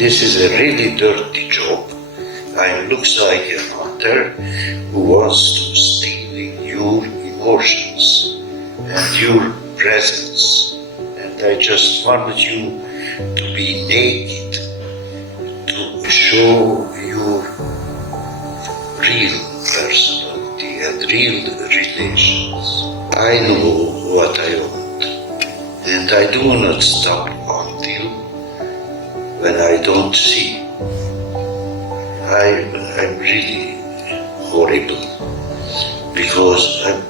This is a really dirty job. I look like a hunter who wants to steal your emotions and your presence. And I just wanted you to be naked, to show your real personality and real relations. I know what I want, and I do not stop until when I don't see. I'm really horrible because I'm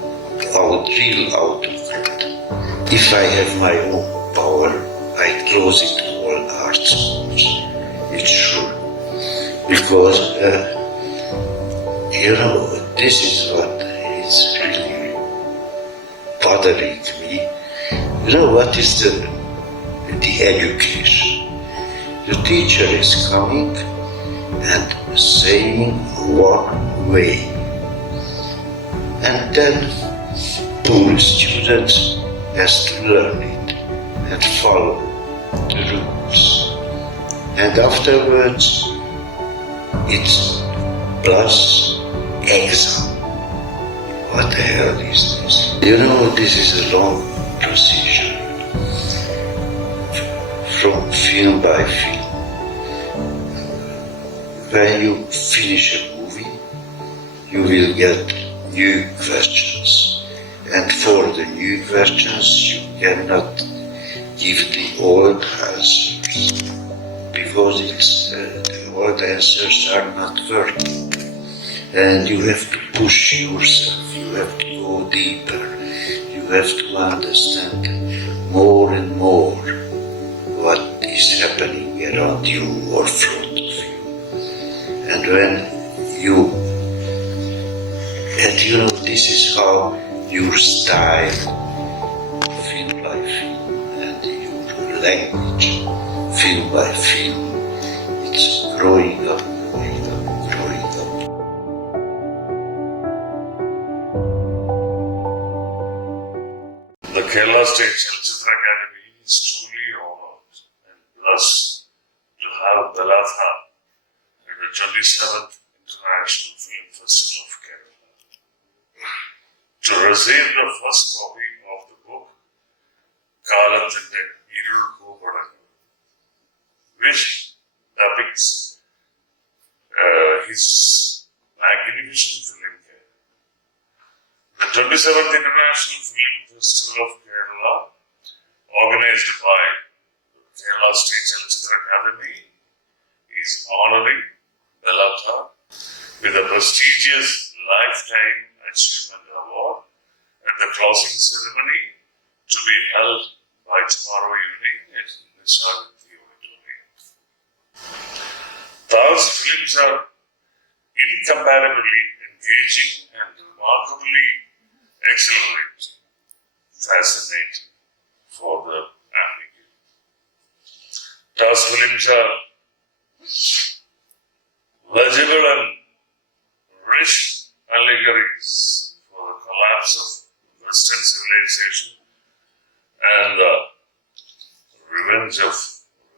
real autocrat. If I have my own power, I close it to all art schools. It's sure. Because, this is what is really bothering me. What is the education? The teacher is coming and saying one way. And then poor student has to learn it and follow the rules. And afterwards, it's plus exam. What the hell is this? This is a long procedure from film by film. When you finish a movie, you will get new questions. And for the new questions, you cannot give the old answers. Because the old answers are not working. And you have to push yourself, you have to go deeper, you have to understand more and more what is happening around you or front of you. And this is how your style, film by film, and your language, film by film, it's growing up. The Kerala State Chalachitra Academy is truly honored and blessed to have Bela Tarr at the 27th International Film Festival of Kerala. To receive the first copy of the book, Kalathinte Irul Koopadakal, which depicts his magnificent film career. The 27th International Film Festival of Kerala, organized by the Kerala State Chalachitra Academy, is honoring Bela Tarr with a prestigious Lifetime Achievement Award at the closing ceremony to be held by tomorrow evening at the SHARE Auditorium. Tarr's films are incomparably engaging and remarkably exhilarating, fascinating for the ambiguous. Tarr's films are legible and rich allegories for the collapse of Western civilization and the revenge of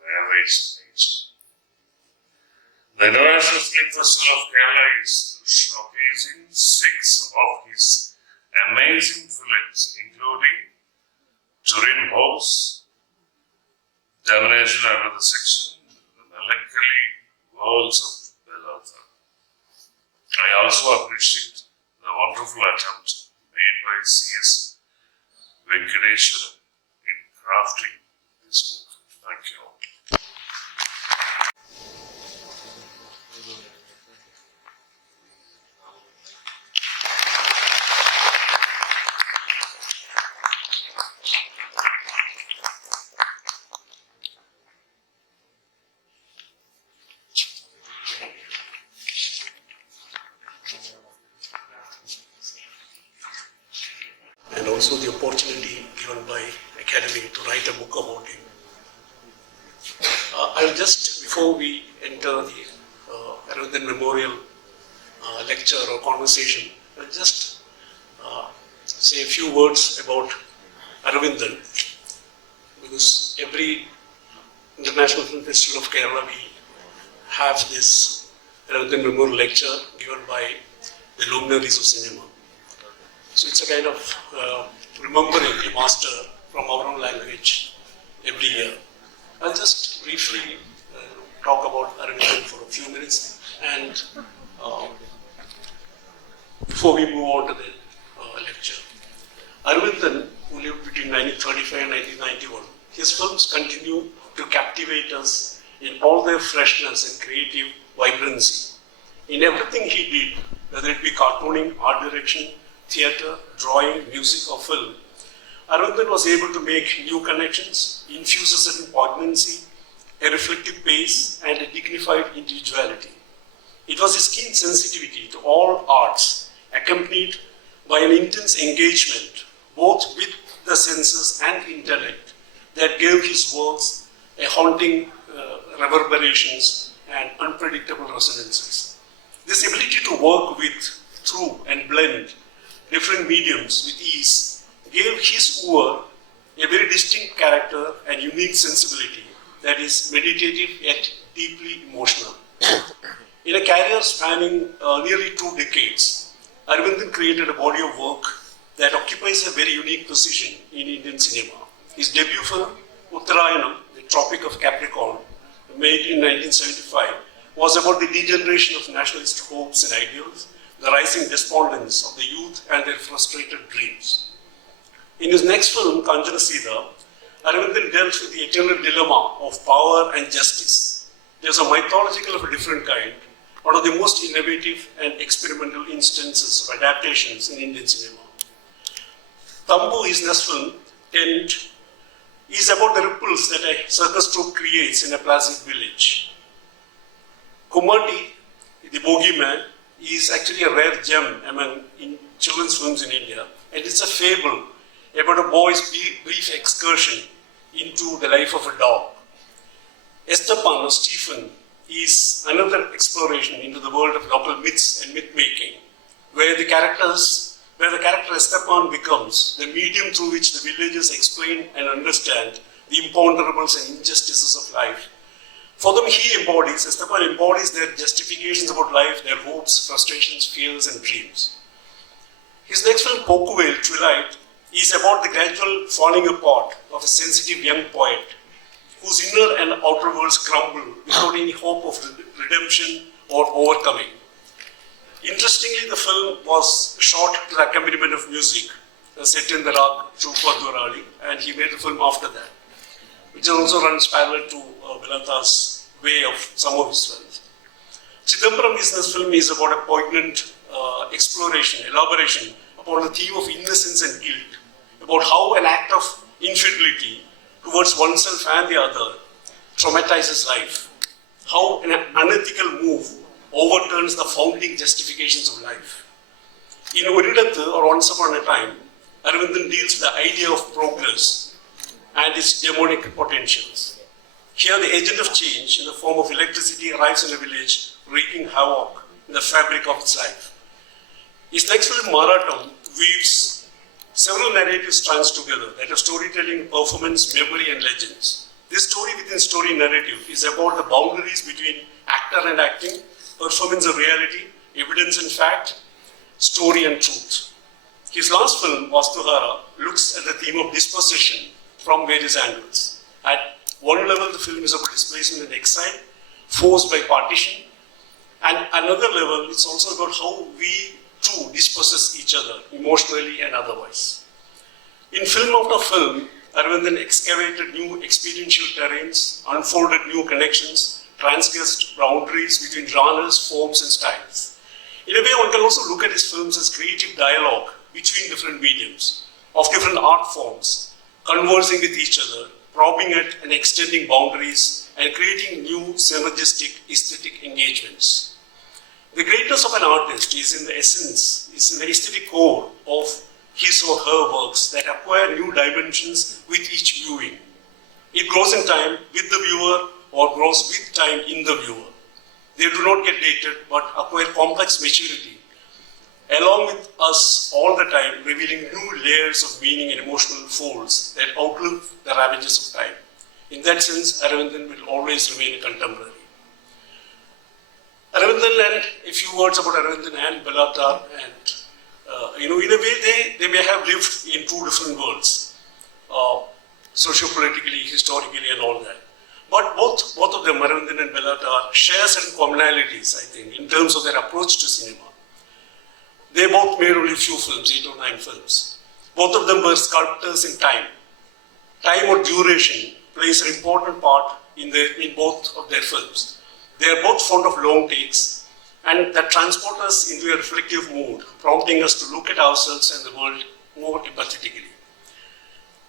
ravaged nature. The International Film Festival of Kerala is showcasing 6 of his amazing films, including Turin House, Domination Under the Section, The Melancholy Worlds of Bela Tarr. I also appreciate the wonderful attempt made by C.S. Venkateshwaran in crafting this book. Thank you all. And also the opportunity given by Academy to write a book about him. I'll just, before we enter the Aravindan Memorial Lecture or conversation, I'll just say a few words about Aravindan, because every International Film Festival of Kerala we have this Aravindan Memorial Lecture given by the luminaries of cinema. So it's a kind of remembering a master from our own language every year. I'll just briefly talk about Aravindan for a few minutes, and before we move on to the lecture. Aravindan, who lived between 1935 and 1991, his films continue to captivate us in all their freshness and creative vibrancy. In everything he did, whether it be cartooning, art direction, theatre, drawing, music or film, Aravindan was able to make new connections, infuse a certain poignancy, a reflective pace and a dignified individuality. It was his keen sensitivity to all arts, accompanied by an intense engagement both with the senses and intellect, that gave his works a haunting reverberations and unpredictable resonances. This ability to work with, through and blend different mediums with ease gave his work a very distinct character and unique sensibility that is meditative yet deeply emotional. In a career spanning nearly 2 decades, Aravindan created a body of work that occupies a very unique position in Indian cinema. His debut film, Uttarayanam, The Tropic of Capricorn, made in 1975, was about the degeneration of nationalist hopes and ideals, the rising despondence of the youth and their frustrated dreams. In his next film, Kanjana Sita, Aravindan dealt with the eternal dilemma of power and justice. There's a mythological of a different kind, one of the most innovative and experimental instances of adaptations in Indian cinema. Tambu, his next film, Tent, is about the ripples that a circus troupe creates in a placid village. Kumati, the bogeyman, is actually a rare gem among children's films in India, and it's a fable about a boy's brief excursion into the life of a dog. Estepan, or Stephen, is another exploration into the world of local myths and myth-making, where the character Estepan becomes the medium through which the villagers explain and understand the imponderables and injustices of life. For them, Estepan embodies their justifications about life, their hopes, frustrations, fears, and dreams. His next film, Pokuvel, Twilight, is about the gradual falling apart of a sensitive young poet whose inner and outer worlds crumble without any hope of redemption or overcoming. Interestingly, the film was shot to the accompaniment of music, set in the Rag Chupadurali, and he made the film after that, which also runs parallel to Bela Tarr's way of some of his films. Chidambaram business film is about a poignant elaboration upon the theme of innocence and guilt, about how an act of infidelity towards oneself and the other traumatizes life, how an unethical move overturns the founding justifications of life. In Odidathu, or Once Upon a Time, Aravindan deals with the idea of progress and its demonic potentials. Here, the agent of change in the form of electricity arrives in a village, wreaking havoc in the fabric of its life. His next film, Marathon, weaves several narrative strands together, that of storytelling, performance, memory, and legends. This story within story narrative is about the boundaries between actor and acting, performance and reality, evidence and fact, story and truth. His last film, Vastuhara, looks at the theme of dispossession from various angles. At one level, the film is about displacement and exile, forced by partition. And another level, it's also about how we too dispossess each other, emotionally and otherwise. In film after film, Aravindan excavated new experiential terrains, unfolded new connections, transgressed boundaries between genres, forms, and styles. In a way, one can also look at his films as creative dialogue between different mediums, of different art forms, conversing with each other, probing at and extending boundaries, and creating new synergistic aesthetic engagements. The greatness of an artist is in the essence, is in the aesthetic core of his or her works that acquire new dimensions with each viewing. It grows in time with the viewer or grows with time in the viewer. They do not get dated but acquire complex maturity, along with us all the time, revealing new layers of meaning and emotional folds that outlive the ravages of time. In that sense, Aravindan will always remain a contemporary. Aravindan, and a few words about Aravindan and Bela Tarr, and in a way they may have lived in two different worlds, socio-politically, historically, and all that. But both of them, Aravindan and Bela Tarr, share certain commonalities, I think, in terms of their approach to cinema. They both made only a few films, 8 or 9 films. Both of them were sculptors in time. Time or duration plays an important part in both of their films. They are both fond of long takes, and that transport us into a reflective mood, prompting us to look at ourselves and the world more empathetically.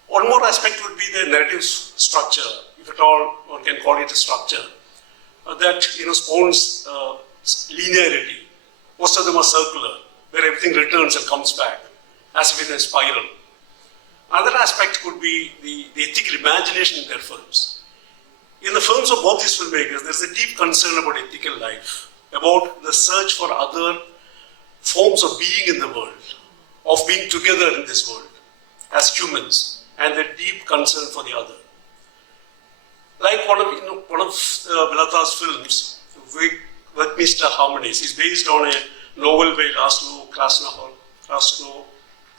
One more aspect would be the narrative structure, if at all one can call it a structure, that spawns linearity. Most of them are circular, where everything returns and comes back, as if in a spiral. Another aspect could be the ethical imagination in their films. In the films of both these filmmakers, there's a deep concern about ethical life, about the search for other forms of being in the world, of being together in this world as humans, and their deep concern for the other. Like one of Bela Tarr's films, Westminster Harmonies, is based on a novel by Laszlo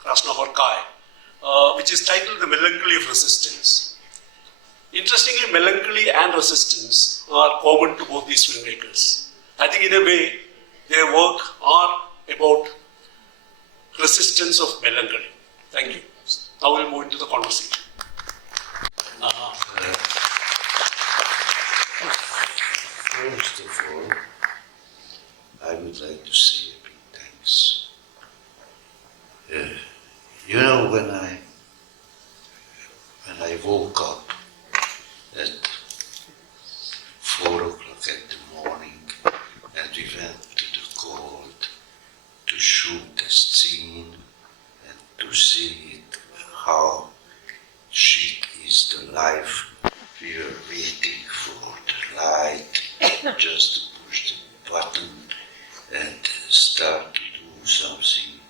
Krasznahor-Kai, which is titled The Melancholy of Resistance. Interestingly, melancholy and resistance are common to both these filmmakers. I think in a way, their work are about resistance of melancholy. Thank you. Now we'll move into the conversation. First of all, I would like to say a big thanks. When I woke up at 4 o'clock in the morning and we went to the cold to shoot the scene and to see how shit is the life. We were waiting for the light just to push the button and start to do something.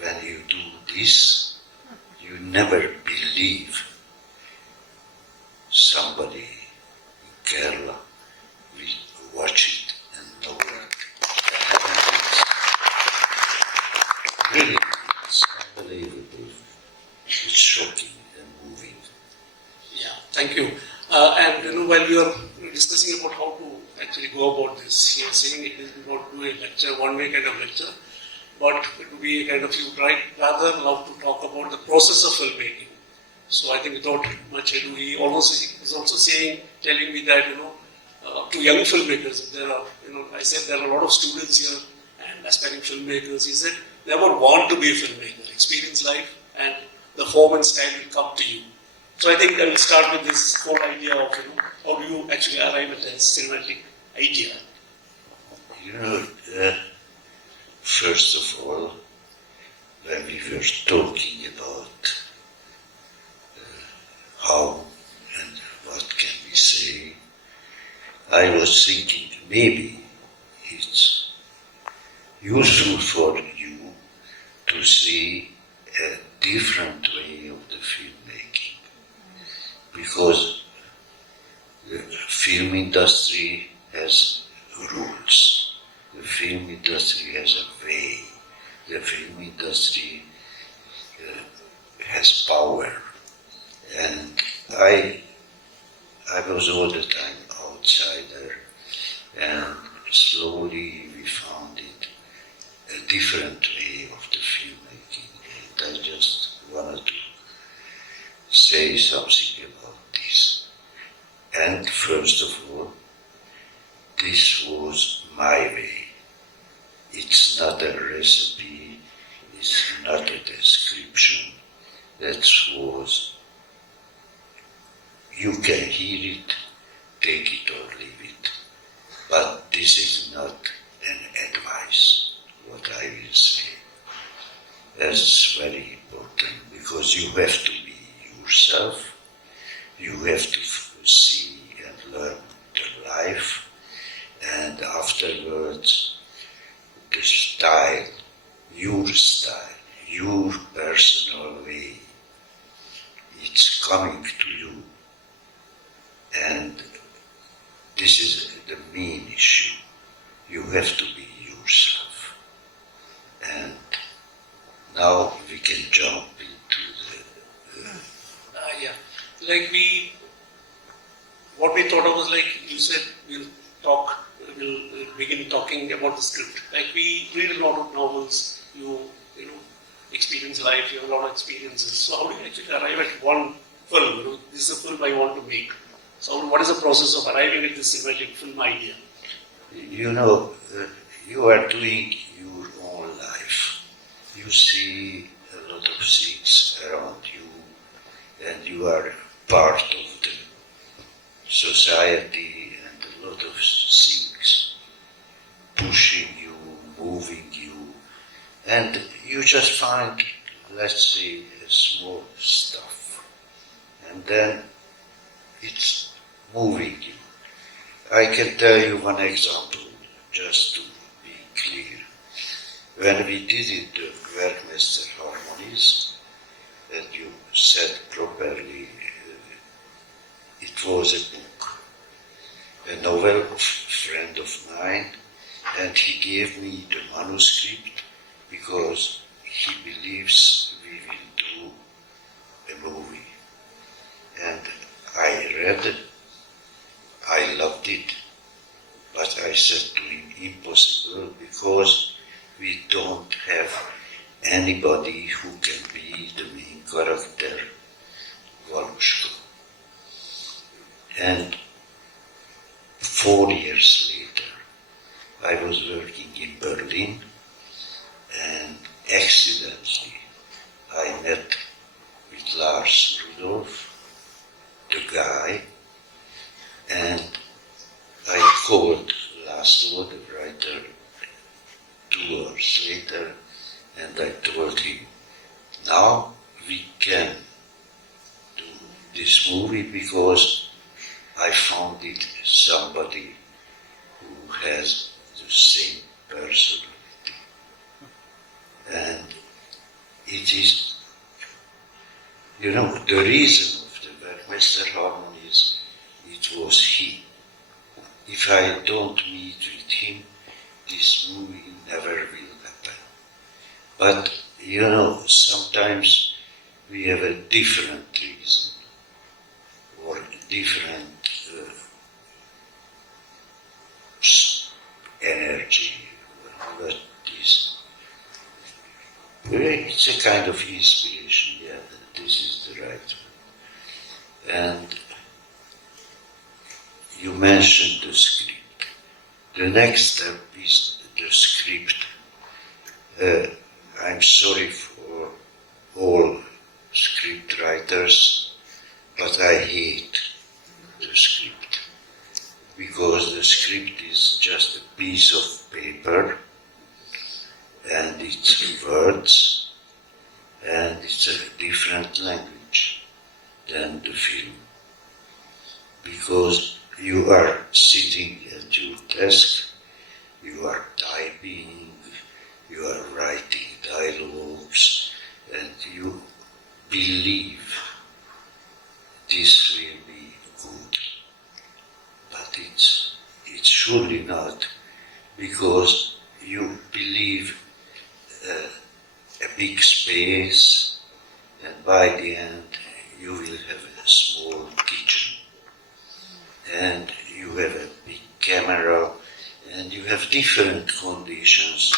When you do this, you never believe somebody in Kerala will watch it and know that. Really, it's unbelievable. It's shocking and moving. Yeah, thank you. And while you are discussing about how to actually go about this, you are saying it is not do a lecture, one-way kind of lecture, but it would be a kind of you rather love to talk about the process of filmmaking. So I think without much ado, he is also telling me that to young filmmakers, there are I said there are a lot of students here and aspiring filmmakers. He said never want to be a filmmaker, experience life, and the form and style will come to you. So I think I will start with this whole idea of how do you actually arrive at a cinematic idea. First of all, when we were talking about how and what can we say, I was thinking maybe it's useful for you to see a different way of the filmmaking, because the film industry has rules, the film industry has a way, the film industry has power, and I was all the time outsider, and slowly we found it a different way of the filmmaking, and I just wanted to say something about this. And first of all, this was my way. It's not a recipe, it's not a description. That was, you can hear it, take it or leave it. But this is not an advice, what I will say. That's very important, because you have to be yourself, you have to see and learn the life, and afterwards the style, your personal way, it's coming to you. And this is the main issue. You have to be yourself. And now we can jump into the... Yeah. Like what we thought of was like, you said we'll begin talking about the script. Like we read a lot of novels, you know, experience life, you have a lot of experiences. So how do you actually arrive at one film? You know, this is a film I want to make. So what is the process of arriving at this emerging film idea? You know, you are doing your own life. You see a lot of things around you, and you are part of the society, and a lot of things pushing you, moving you, and you just find, let's say, small stuff, and then it's moving you. I can tell you one example, just to be clear. When we did it, the Werkmeister Harmonies, and you said properly, it was a book, a novel of a friend of mine, and he gave me the manuscript because he believes we will do a movie. And I read it, I loved it, but I said to him, impossible, because we don't have anybody who can be the main character, Valushka. And 4 years later, I was working in Berlin, and accidentally I met with Lars Rudolph, the guy, and I called Laszlo, the writer, 2 hours later, and I told him, now we can do this movie because I found it somebody who has the same personality. And it is, you know, the reason of the Werkmeister Harmonies, it was he. If I don't meet with him, this movie never will happen. But, you know, sometimes we have a different reason or different energy. But it's a kind of inspiration, yeah, this is the right one. And you mentioned the script. The next step is the script. I'm sorry for all script writers, but I hate the script, because the script is just a piece of paper, and it's words, and it's a different language than the film. Because you are sitting at your desk, you are typing, you are writing dialogues, and you believe this will be good. But it's surely not, because you believe a big space, and by the end you will have a small kitchen, and you have a big camera, and you have different conditions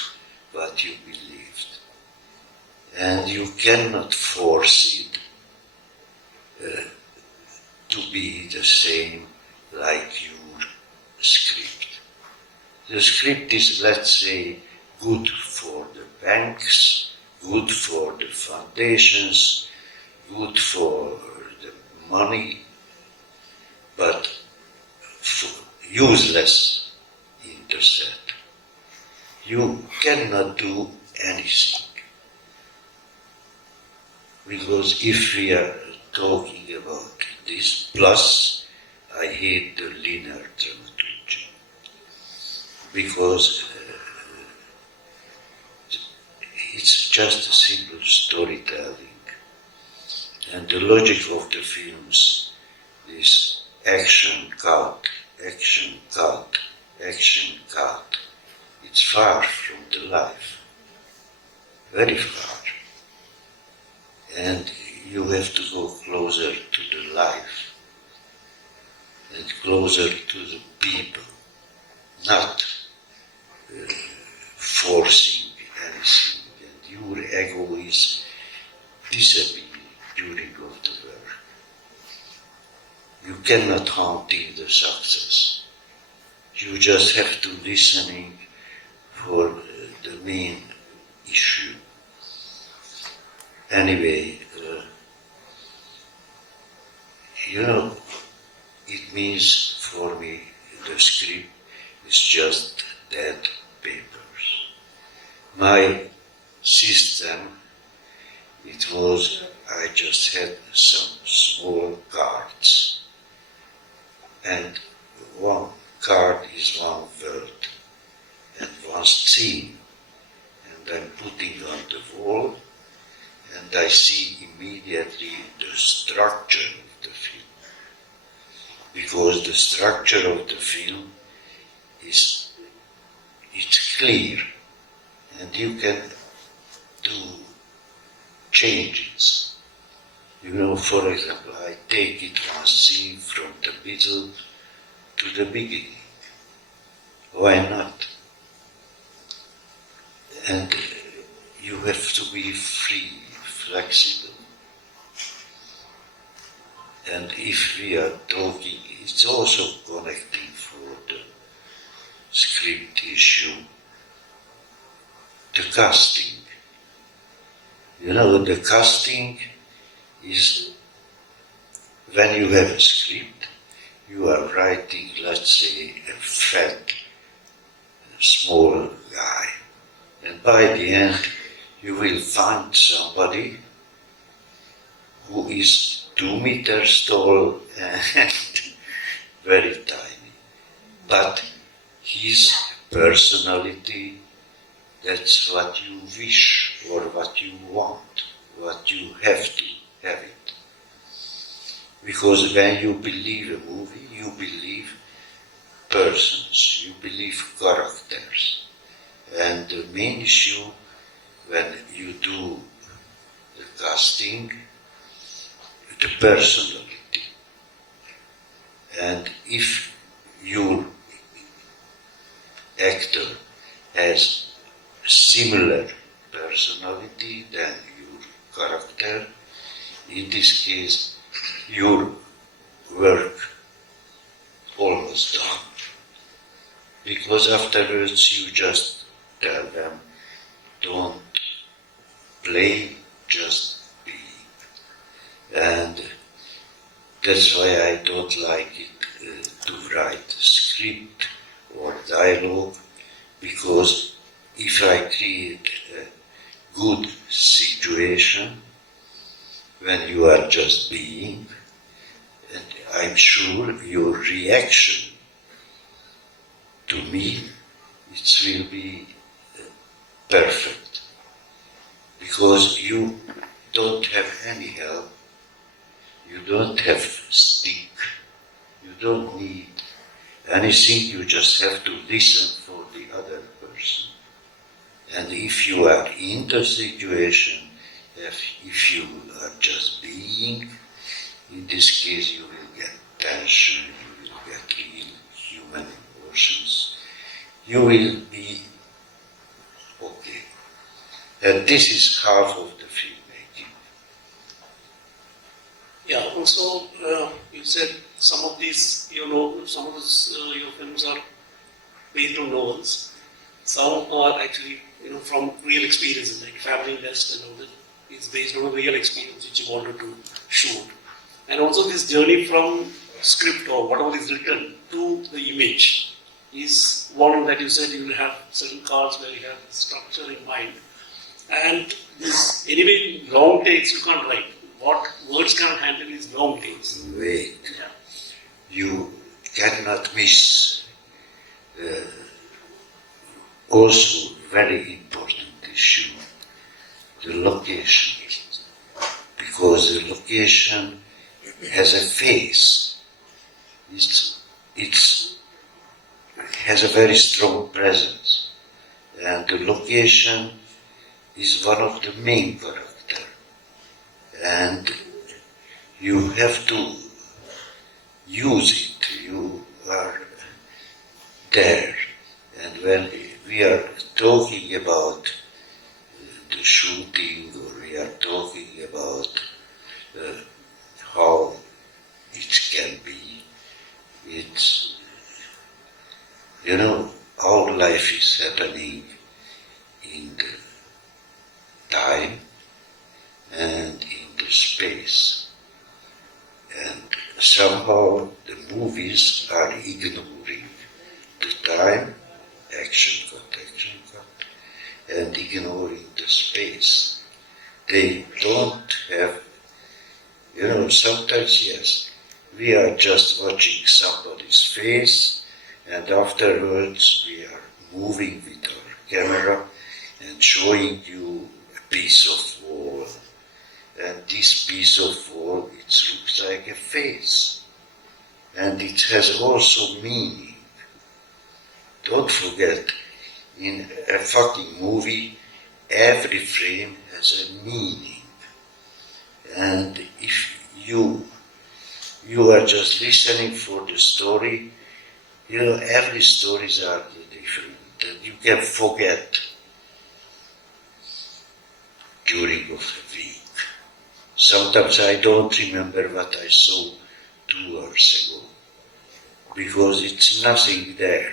what you believed. And you cannot force it to be the same like your script. The script is, let's say, good for the banks, good for the foundations, good for the money, but useless in the set. You cannot do anything. Because if we are talking about this, plus I hate the linear dramaturgy, because it's just a simple storytelling. And the logic of the films is action, cut, action, cut, action, cut. it's far from the life, very far. And you have to go closer to the life and closer to the people, not forcing anything. And your ego is disappearing during of the work. You cannot hunt in the success. You just have to listening for the main issue. Anyway, it means for me the script is just dead papers. My system, it was, I just had some small cards, and one card is one word and one scene, and I'm putting on the wall, and I see immediately the structure of the film. Because the structure of the film it's clear, and you can do changes. For example, I take it one scene from the middle to the beginning. Why not? And you have to be free, flexible. And if we are talking, it's also connecting for the script issue, the casting. The casting is when you have a script, you are writing, let's say, a fat, small guy. And by the end, you will find somebody who is 2 meters tall and very tiny. But his personality, that's what you wish or what you want, what you have to have it. Because when you believe a movie, you believe persons, you believe characters. And the main issue when you do the casting, the personality. And if your actor has similar personality than your character, in this case, your work almost done. Because afterwards you just tell them, don't play, just be. And that's why I don't like it to write script or dialogue, because if I create a good situation when you are just being, and I'm sure your reaction to me, it will be perfect, because you don't have any help, you don't have stick, you don't need anything, you just have to listen for the other person. And if you are in the situation, if you are just being, in this case you will get tension, you will get real human emotions, you will be okay. And this is half of the filmmaking. Yeah, also you said some of these, some of these, your films are based on novels. Some are actually, from real experiences, like Family Nest and all that. It's based on a real experience which you wanted to shoot. And also this journey from script or whatever is written to the image is one that you said you will have certain cards where you have structure in mind. And this, anyway, long takes you can't write. What words cannot handle is long takes. Wait. Yeah. You cannot miss also very important issue, the location. Because the location has a face. It has a very strong presence. and the location is one of the main characters. And you have to use it. You are there. And when we are talking about the shooting, or we are talking about how it can be, it's, our life is happening in the time and in the space. And somehow the movies are ignoring the time, action cut, and ignoring the space. They don't have, sometimes, yes, we are just watching somebody's face, and afterwards we are moving with our camera and showing you a piece of wall. And this piece of wall, it looks like a face. And it has also meaning. Don't forget, in a fucking movie, every frame has a meaning. And if you are just listening for the story, every stories are different. And you can forget during of a week. Sometimes I don't remember what I saw 2 hours ago, because it's nothing there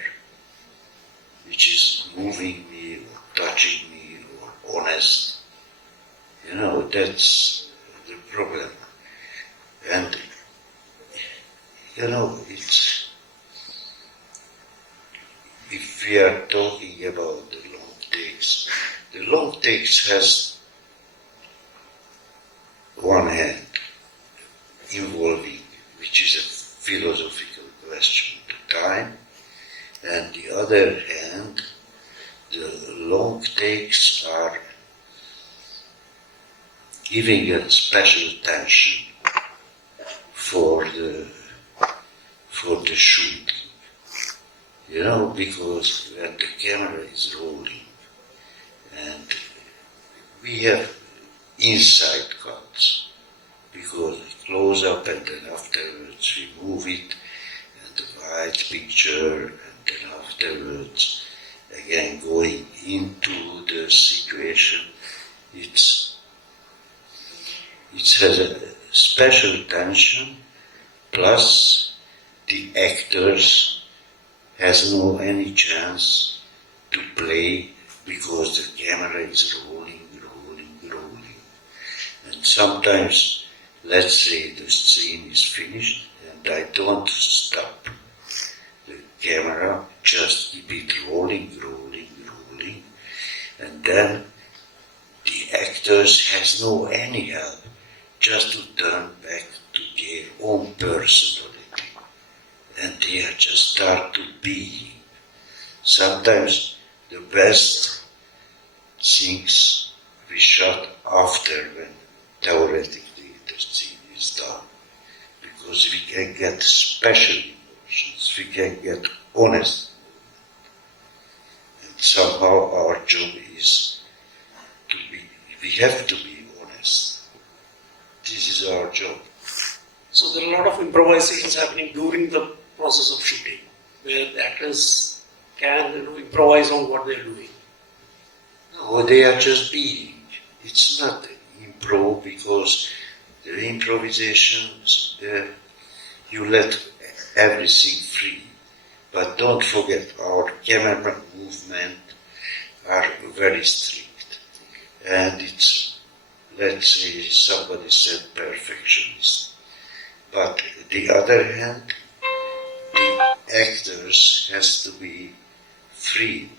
which is moving me or touching me or honest. That's the problem. And, it's, if we are talking about the long takes has one hand involving, which is a philosophical question, the time, and the other hand, the long takes are giving a special attention for the shooting. Because when the camera is rolling, and we have inside cuts, because we close up and then afterwards we move it, and the wide picture, and then afterwards again going into the situation. It has a special tension, plus the actors has no any chance to play because the camera is rolling. And sometimes, let's say the scene is finished and I don't stop the camera, just keep it rolling, and then the actors has no any help just to turn back to their own personality. And they just start to be. Sometimes the best things we shot after when theoretically the scene is done. Because we can get special emotions, we can get honest. And somehow our job is we have to be honest. This is our job. So there are a lot of improvisations happening during the process of shooting, where the actors can improvise on what they're doing. No, they are just being. It's not improv, because the improvisations, you let everything free. But don't forget, our camera movement are very strict. And it's, let's say, somebody said perfectionist. But the other hand, the actors has to be free.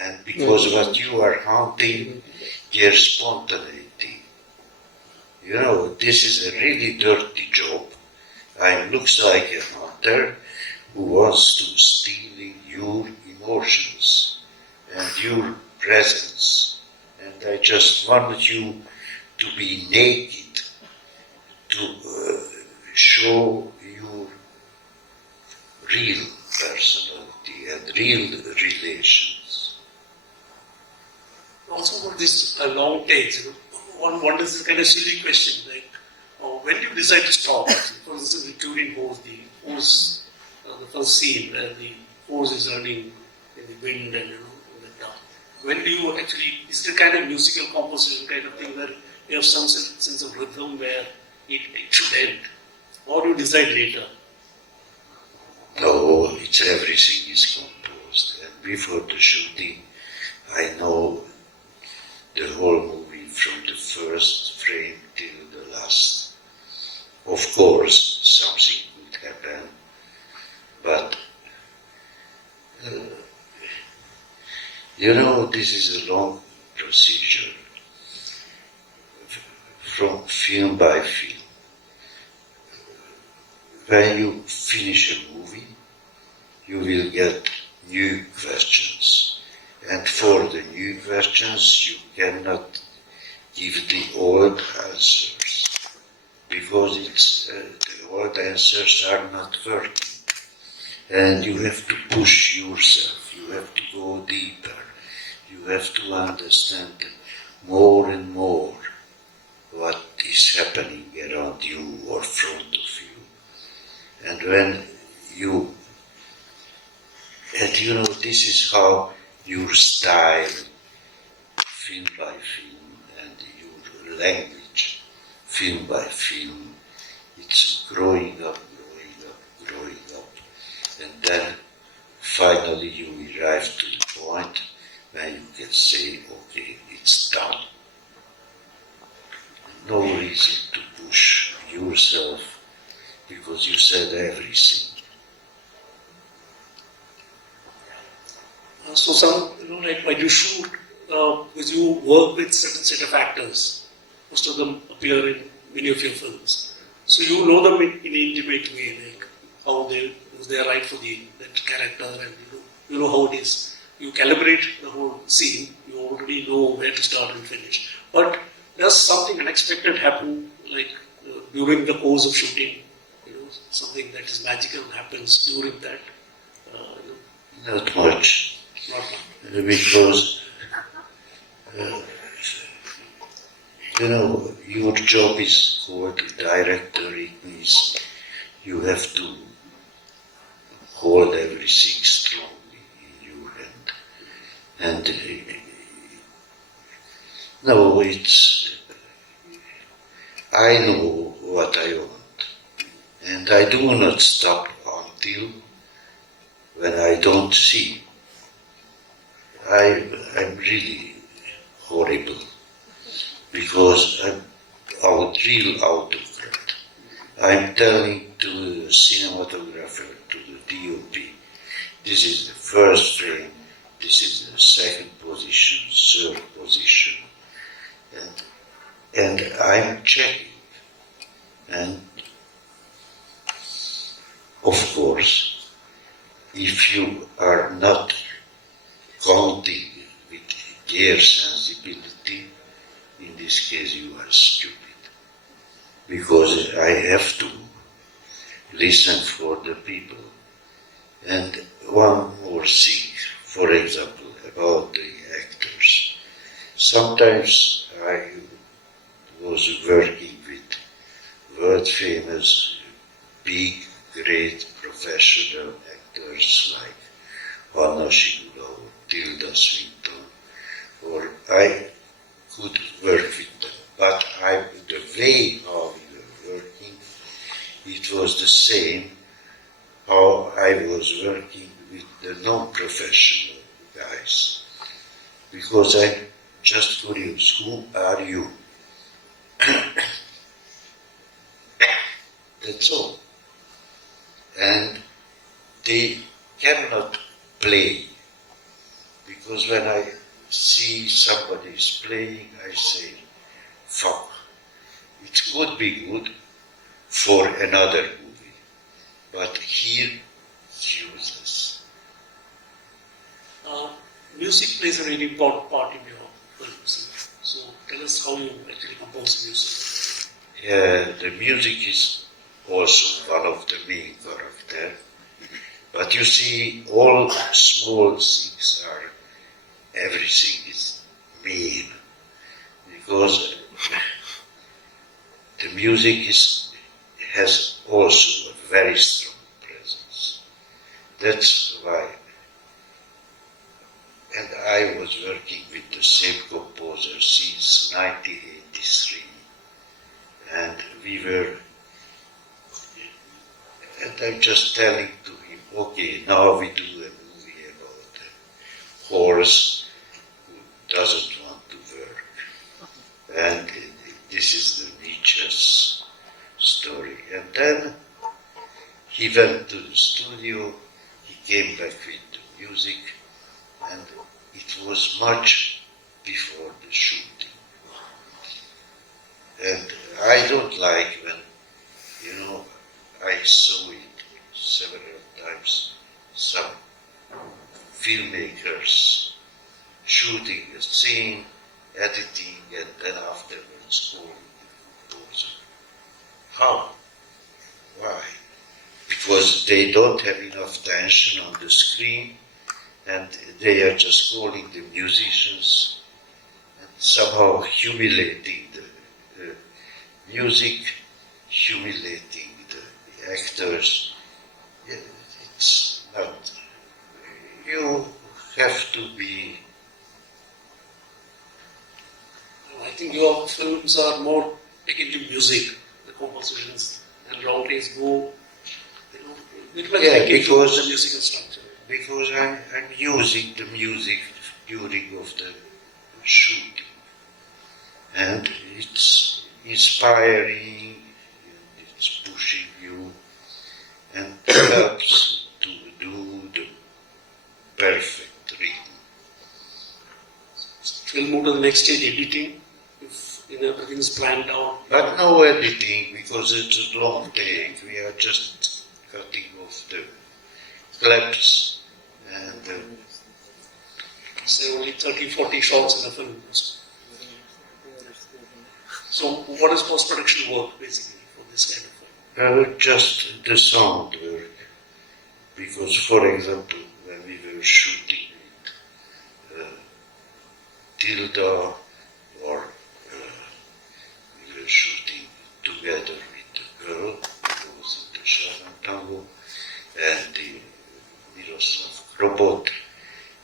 And because what you are hunting, their spontaneity. This is a really dirty job. I looks like a hunter who wants to steal your emotions and your presence. And I just want you to be naked, to show your real personality and real relations. also about this long takes, one wonders this kind of silly question, like when do you decide to stop? For instance, the Turing hose, the first scene where the hose is running in the wind and when do you actually, is it a kind of musical composition kind of thing where you have some sense of rhythm where it should end? Or do you decide later? No, it's everything is composed. And before the shooting, I know the whole movie from the first frame till the last. Of course, something could happen, but this is a long procedure from film by film. When you finish a movie, you will get new questions. And for the new questions, you cannot give the old answers, because the old answers are not working. And you have to push yourself, you have to go deeper, you have to understand more and more what is happening around you or front of you. And when this is how your style, film by film, and your language, film by film, it's growing up, and then finally you arrive to the point where you can say, okay, it's done. No reason to push yourself, because you said everything. So some, like when you shoot, because you work with certain set of actors, most of them appear in many of your films. So you know them in an intimate way, like how they are right for that character, and you know how it is. You calibrate the whole scene, you already know where to start and finish. But does something unexpected happen, like during the course of shooting? Something that is magical happens during that? Not much. Not much. Because your job is called director. It means you have to hold everything strongly in your hand. And I know what I want. And I do not stop until when I don't see. I'm really horrible, because I'm real autocrat. I'm telling to the cinematographer, to the DOP, this is the first frame, this is the second position, third position, and I'm checking. And of course, if you are not counting with their sensibility, in this case you are stupid. Because I have to listen for the people. And one more thing, for example, about the actors. Sometimes I was working with world-famous, big, great professional actors like Anna Shigula, Tilda Swinton, or I could work with them. But the way how we were working, it was the same how I was working with the non-professional guys. Because I'm just curious, who are you? That's all. And they cannot play. Because when I see somebody is playing, I say, fuck. It could be good for another movie, but here it's useless. Music plays a really important part in your films. So tell us how you actually compose music. Yeah, the music is also one of the main characters. But you see, all small things everything is pain, because the music has also a very strong presence. That's why. And I was working with the same composer since 1983, and we were, and I'm just telling to him, okay, now we do a movie about a horse who doesn't want to work. And this is the Nietzsche's story. And then he went to the studio, he came back with the music, and it was much before the shooting. And I don't like when, I saw it several times, some filmmakers shooting a scene, editing, and then afterwards calling the composer. How? Why? Because they don't have enough tension on the screen, and they are just calling the musicians and somehow humiliating the music, humiliating the actors. It's not. You have to be. I think your films are more taken to music, the compositions, and long takes go. Because the musical structure. Because I'm using the music during of the shooting, and it's inspiring, it's pushing you, and helps to do the perfect rhythm. We'll move to the next stage, editing, if everything is planned out. But no editing, because it's a long take. We are just cutting off the clips and say only 30-40 shots in a film. So what is post-production work basically for this kind of film? just the sound work. Because, for example, when we were shooting with Tilda, or we were shooting together with the girl who was in the Sharon Tango, and the Miroslav Krobot,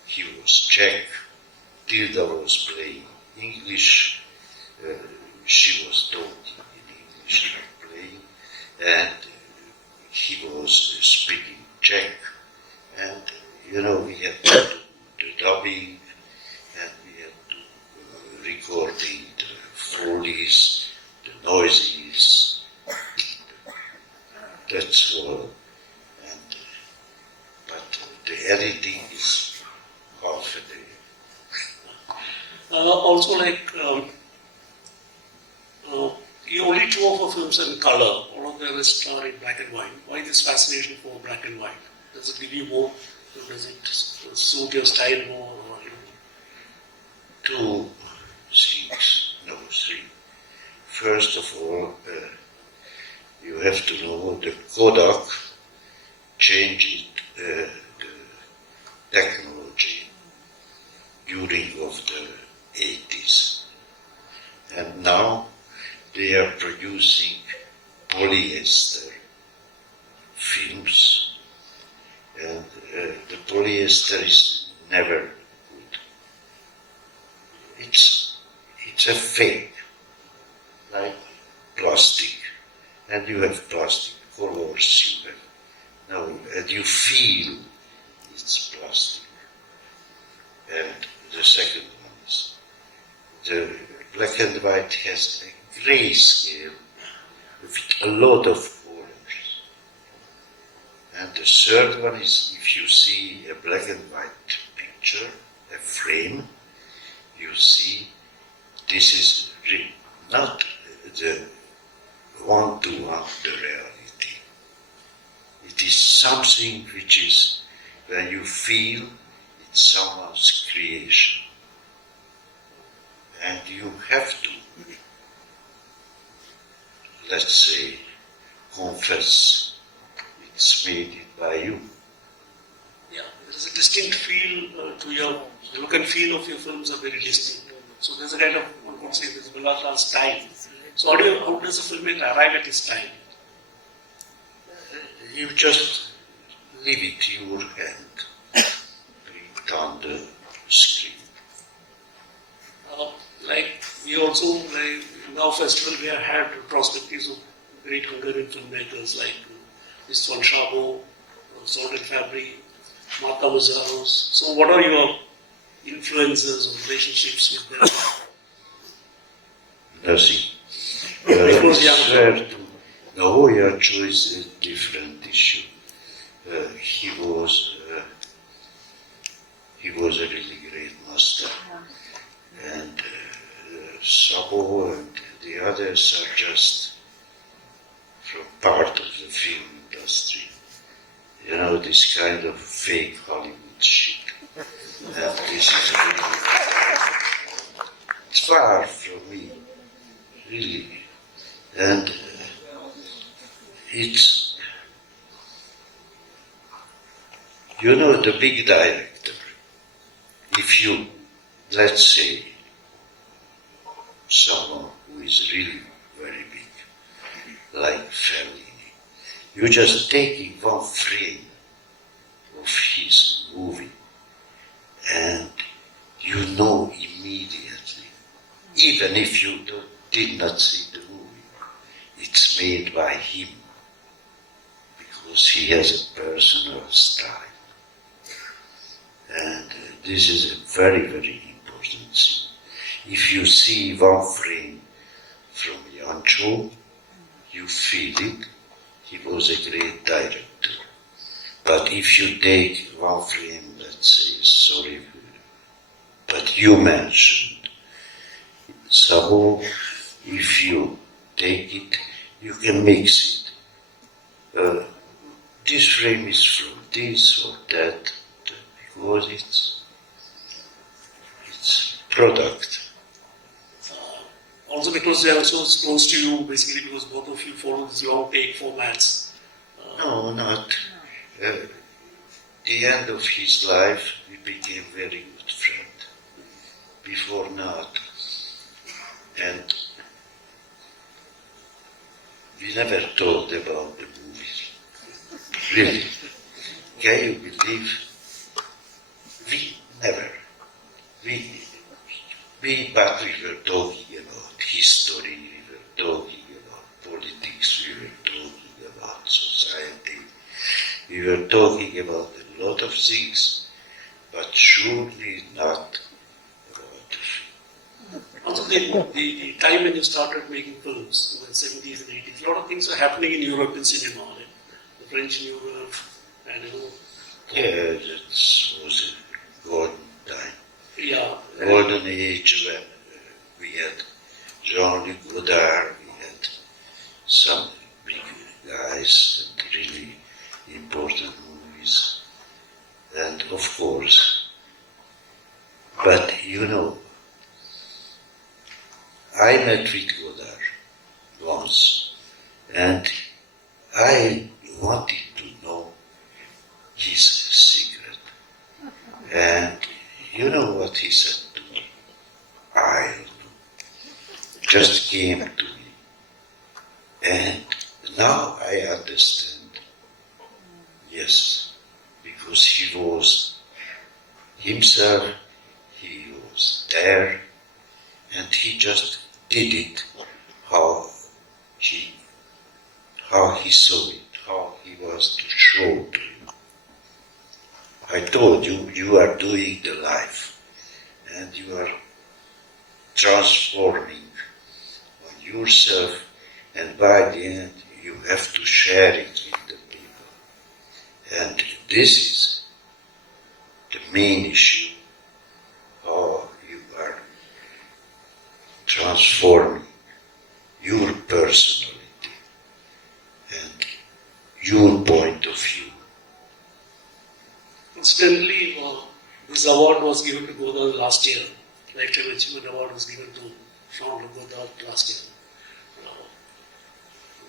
he was Czech, Tilda was playing English, she was talking in English and playing, and he was speaking Czech, and we had to do the dubbing, and we had to recording the follies, the noises, that's all. And but the editing is half a day. Also, you only two of our films are in color. All of the rest are in black and white. Why this fascination for black and white? Does it give you more? Or does it suit your style more? Or, Two things, no, three. First of all, you have to know that Kodak changed the technology during of the 80s. And now they are producing polyester films, and the polyester is never good. It's a fake, like plastic, and you have plastic colors, you have no, and you feel it's plastic. And the second one is the black and white has a grayscale with a lot of colors. And the third one is, if you see a black and white picture, a frame, you see this is not the one-to-one the reality. It is something which is, when you feel it's someone's creation. And you have to, let's say, confess it's made by you. Yeah, there is a distinct feel to your, the look and feel of your films are very distinct. So there's a kind of, one could say, this Bela Tarr style. So how does a filmmaker arrive at his style? You just leave it in your hand, bring down the screen. Like we also, like in our festival, we have had prospectives of great Hungarian filmmakers like this one Szabo, Salt and Fabric, Marta Mazaros. So what are your influences or relationships with them? Nothing. Because No, your choice is a different issue. He was a really great master, and Szabo and the others are just from part of the film industry. You know, this kind of fake Hollywood shit. And this is really, it's far from me, really. And it's, you know, the big director, if you, let's say, someone who is really very big, like Fellini, you just take one frame of his movie and you know immediately, even if you did not see the movie, it's made by him because he has a personal style. And this is a very, very important thing. If you see one frame from Jancho, you feel it. He was a great director. But if you take one frame, let's say, sorry, but you mentioned Szabo, if you take it, you can mix it. This frame is from this or that, because it's product. Also because they are so close to you, basically because both of you follow these long take formats. No, not. The end of his life, we became very good friends. Before not. And we never talked about the movies. Really. Can you believe? We never. But we were talking about history, we were talking about politics, we were talking about society, we were talking about a lot of things, but surely not about the film. Also, the time when you started making films, in the 70s and 80s, a lot of things were happening in European cinema, right? The French New Wave, and Yeah, that was a golden time. Yeah. Golden age when we had Jean-Luc Godard, we had some big guys and really important movies. And of course, but you know, I met with Godard once and I wanted to know his secret. And you know what he said to me? I don't know. Just came to me. And now I understand. Yes, because he was himself, he was there, and he just did it how he saw it, how he was to show to you. I told you, you are doing the life, and you are transforming on yourself, and by the end you have to share it with the people. And this is the main issue, how you are transforming your personality and your point of view. Incidentally, this award was given to Godard last year. Lifetime Achievement Award was given to Jean-Luc Godard last year.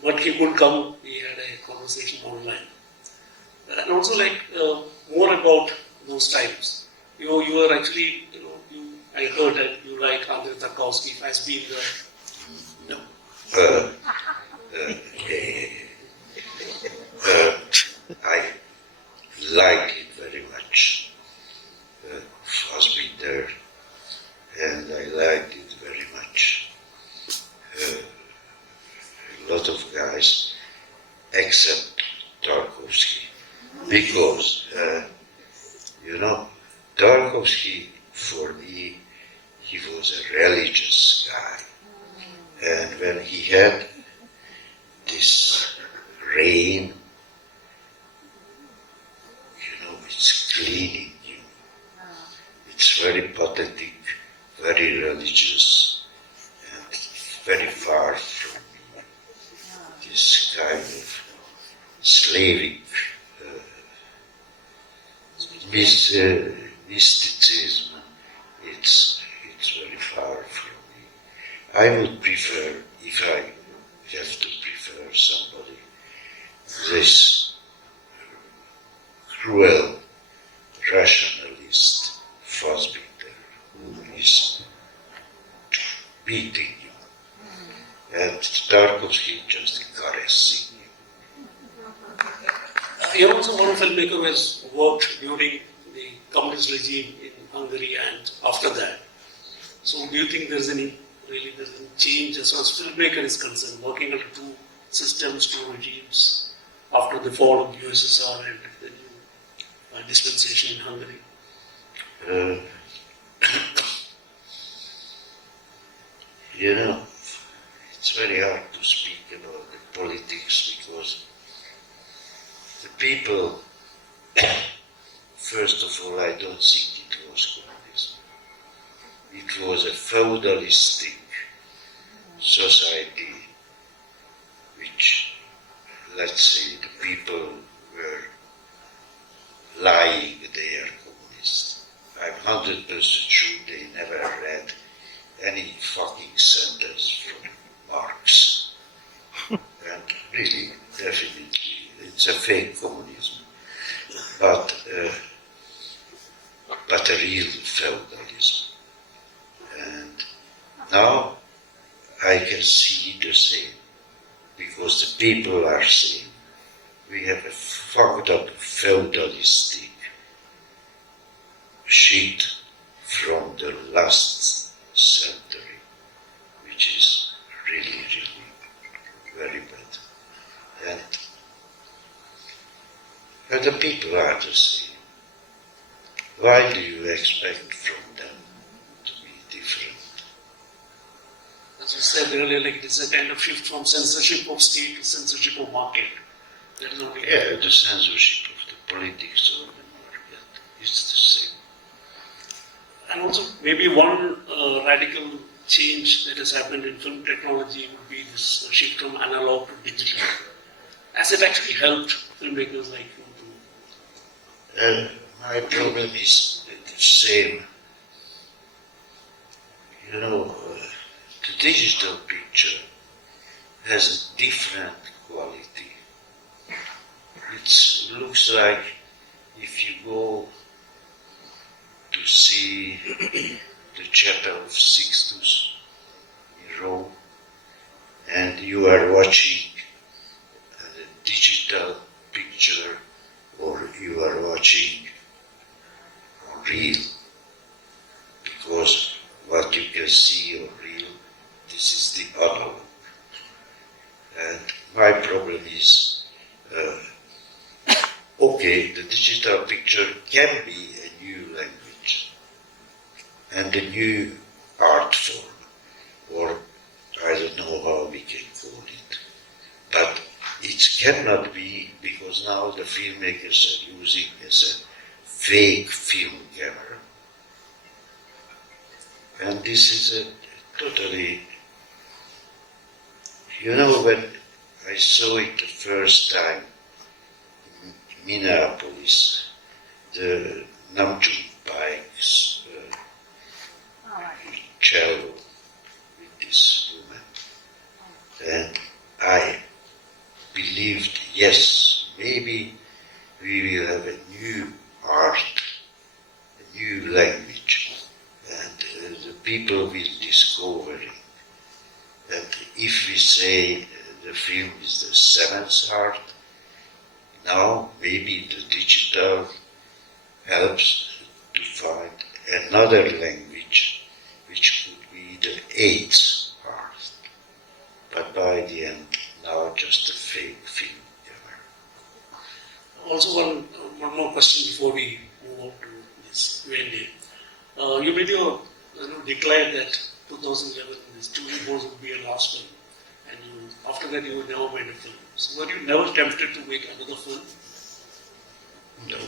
But he could come, we had a conversation online. And also more about those times. You were actually, you I heard that you like Andrei Tarkovsky has been the... No. I like it very much. Fassbinder, and I liked it very much. A lot of guys, except Tarkovsky, because, Tarkovsky, for me, he was a religious guy. And when he had this rain, it's cleaning you. It's very pathetic, very religious, and very far from me. This kind of Slavic mysticism, it's very far from me. I would prefer, if I have to prefer somebody, this cruel rationalist Fassbinder, who is beating you, and Tarkovsky just caressing you. You're also one filmmaker who has worked during the communist regime in Hungary and after that. So do you think there's any change as far as filmmaker is concerned, working under two systems, two regimes, after the fall of USSR and the new dispensation in Hungary? It's very hard to speak about the politics because the people, first of all, I don't think it was communism. It was a feudalistic society which, let's say, the people were lying they are communist. I'm 100% sure they never read any fucking sentence from Marx. And really, definitely, it's a fake communism. But a real feudalism. And now I can see the same, because the people are same. We have a fucked up feudalistic shit from the last century, which is really, really very bad. And the people are the same. Why do you expect from them to be different? As you said earlier, it's a kind of shift from censorship of state to censorship of market. That is only the censorship of the politics of the market. It's the same. And also, maybe one radical change that has happened in film technology would be this shift from analog to digital. Has it actually helped filmmakers like you to... My problem is the same. The digital picture has a different quality. It looks like if you go to see the Chapel of Sixtus in Rome and you are watching a digital picture or you are watching on real, because what you can see on real, this is the analog. And my problem is, okay, the digital picture can be a new language and a new art form, or I don't know how we can call it, but it cannot be, because now the filmmakers are using as a fake film camera. And this is a totally, when I saw it the first time in Minneapolis, the Namjoon Paik's cello with this woman, and I believed, yes, maybe we will have a new art, a new language, and people will discover that if we say the film is the seventh art, now maybe the digital helps to find another language which could be the eighth art. But by the end, now just a fake film. Also, one more question before we move on to this Q&A. You made your declare that 2011 this Two Reborns would be your last film, and after that you never made a film. So were you never tempted to make another film? No.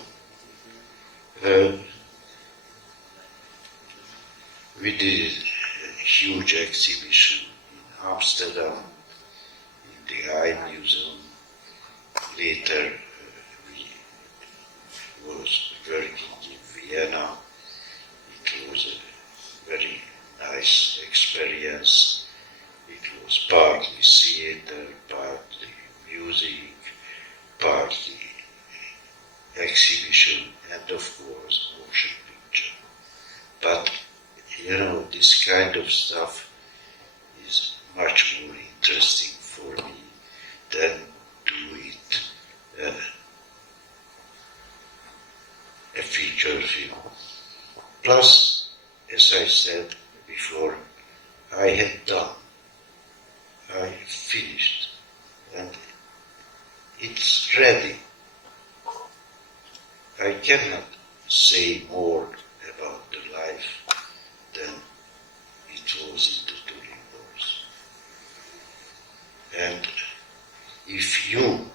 We did a huge exhibition in Amsterdam, in the Eye Museum. Later, we was working in Vienna. It was a very nice experience. It was partly theater, partly music, partly exhibition, and of course motion picture. But this kind of stuff is much more interesting for me than do it a feature film. Plus, as I said before, I had done, I finished, and it's ready. I cannot say more about the life than it was in the Turing Wars. And if you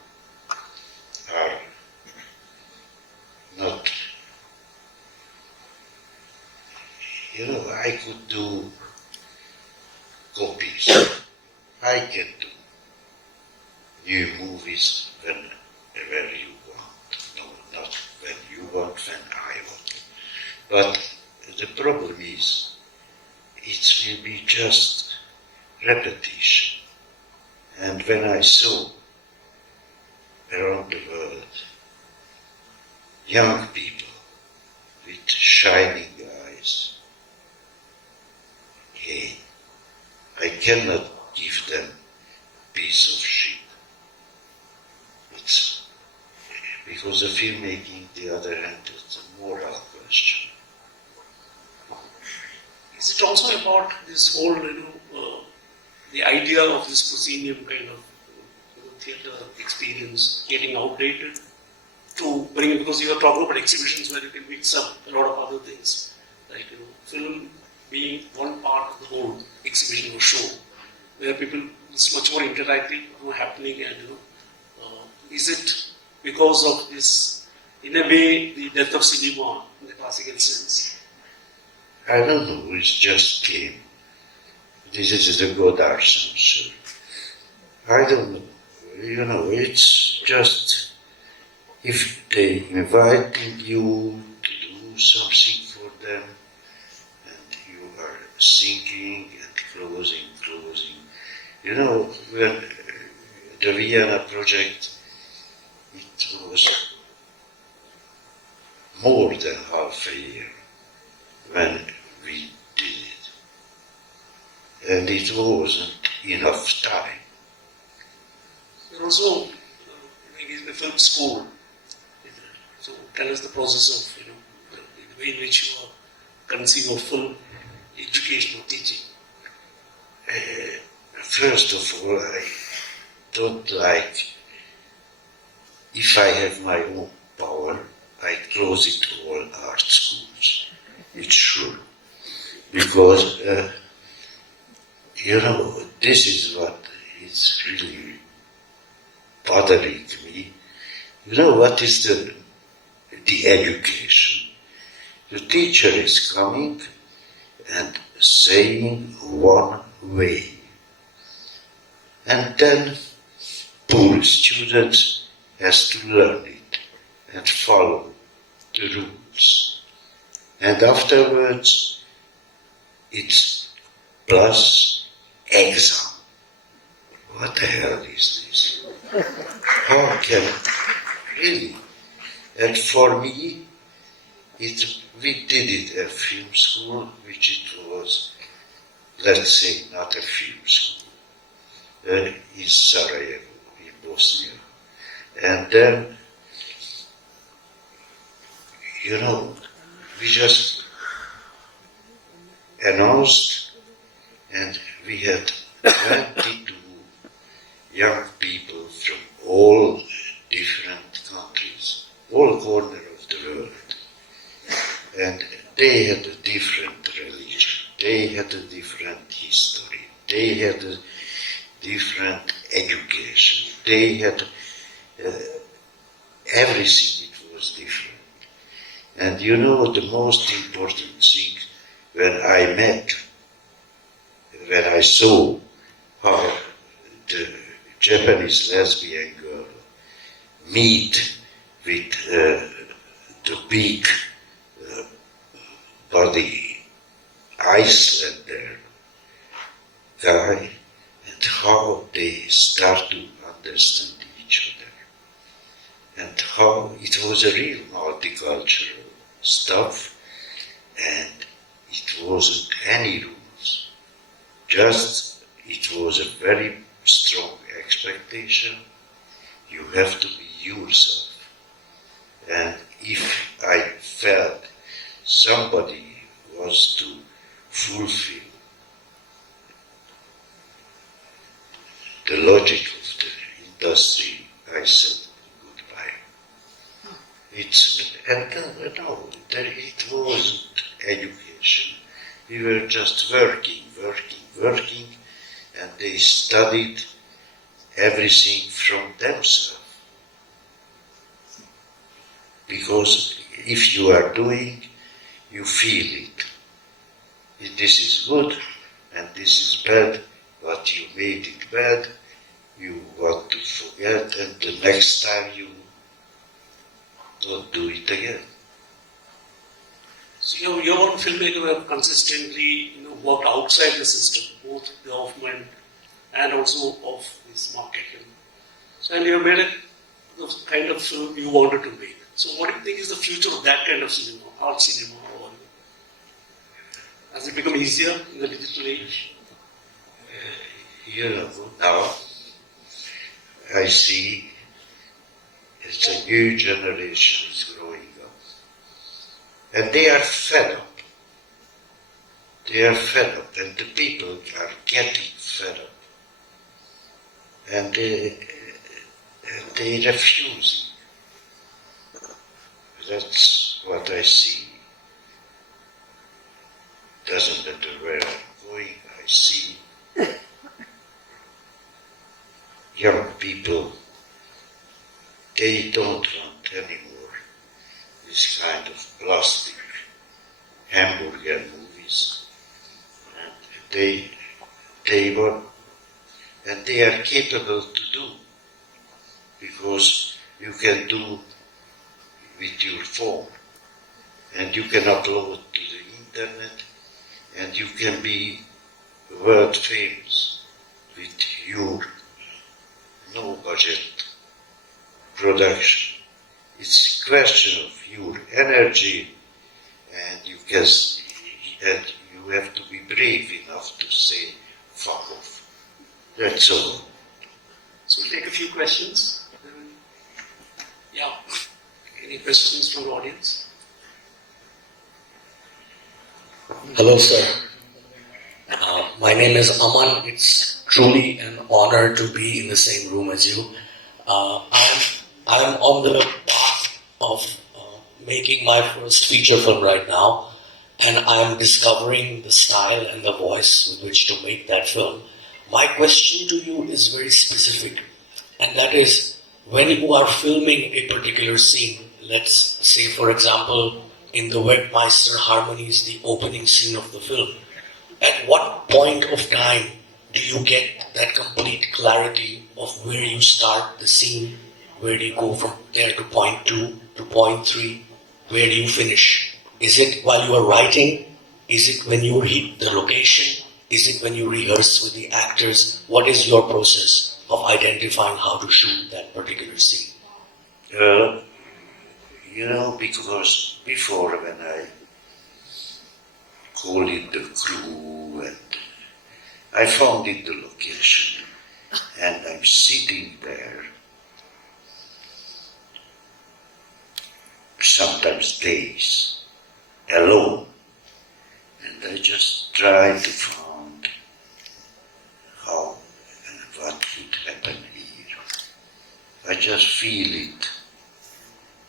are not, I could do copies. I can do new movies whenever you want. No, not when you want, when I want. But the problem is, it will be just repetition. And when I saw around the world young people with shining eyes, hey, I cannot give them a piece of shit. It's because the filmmaking, the other hand, is a moral question. Is it also about this whole, the idea of this proscenium kind of theatre experience getting outdated to bring it, because you are talking about exhibitions where you can mix up a lot of other things, like film being one part of the whole exhibition or show, where people, it's much more interactive, happening, and is it because of this, in a way, the death of cinema in the classical sense? I don't know, it just came. This is the Godard censure. I don't know. It's just, if they invite you to do something for them, and you are thinking and closing. When the Vienna project, it was more than half a year when we did it. And it wasn't enough time. You're also in the film school. So tell us the process of, the way in which you conceive of film education or teaching. First of all, I don't like, if I have my own power, I close it to all art schools. It's true. Because, this is what is really bothering me. What is the education? The teacher is coming and saying one way. And then poor students has to learn it and follow the rules. And afterwards, it's plus exam. What the hell is this? How can, really? And for me, we did it at film school, which it was, let's say, not a film school, in Sarajevo, in Bosnia. And then, you know, we just announced, and we had 22 young people from all different countries, all corners of the world. And they had a different religion, they had a different history, they had a different education, they had everything, it was different. And you know, the most important thing, when I saw how the Japanese lesbian girl meet with the big body Icelander guy, and how they start to understand each other, and how it was a real multicultural stuff, and it wasn't any rules, just it was a very strong expectation. You have to be yourself. And if I felt somebody was to fulfill the logic of the industry, I said goodbye. It wasn't education. We were just working, and they studied everything from themselves. Because if you are doing, you feel it. This is good and this is bad, but you made it bad, you want to forget, and the next time you don't do it again. So your own filmmaker have consistently worked outside the system, both the government and also of this market. So, and you have made the kind of film you wanted to make. So what do you think is the future of that kind of cinema, art cinema? Or has it become easier in the digital age? Now I see it's a new generation is growing up. And they are fed up. They are fed up, and the people are getting fed up. And they refuse. That's what I see. Doesn't matter where I'm going, I see young people, they don't want anymore this kind of plastic hamburger movies. And they want, and they are capable to do, because you can do with your phone, and you can upload to the internet, and you can be world famous with your no budget production. It's a question of your energy, and you have to be brave enough to say fuck off. That's all. So we'll take a few questions. Yeah. Any questions from the audience? Hello, sir. My name is Aman. It's truly an honor to be in the same room as you. I'm on the path of making my first feature film right now, and I'm discovering the style and the voice with which to make that film. My question to you is very specific, and that is, when you are filming a particular scene, let's say, for example, in the Webmeister Harmonies, the opening scene of the film, at what point of time do you get that complete clarity of where you start the scene, where do you go from there to point 2 to point 3, where do you finish? Is it while you are writing? Is it when you hit the location? Is it when you rehearse with the actors? What is your process of identifying how to shoot that particular scene? because before when I called it the crew and I found it the location and I'm sitting there sometimes days alone and I just try to find how and what would happen here. I just feel it.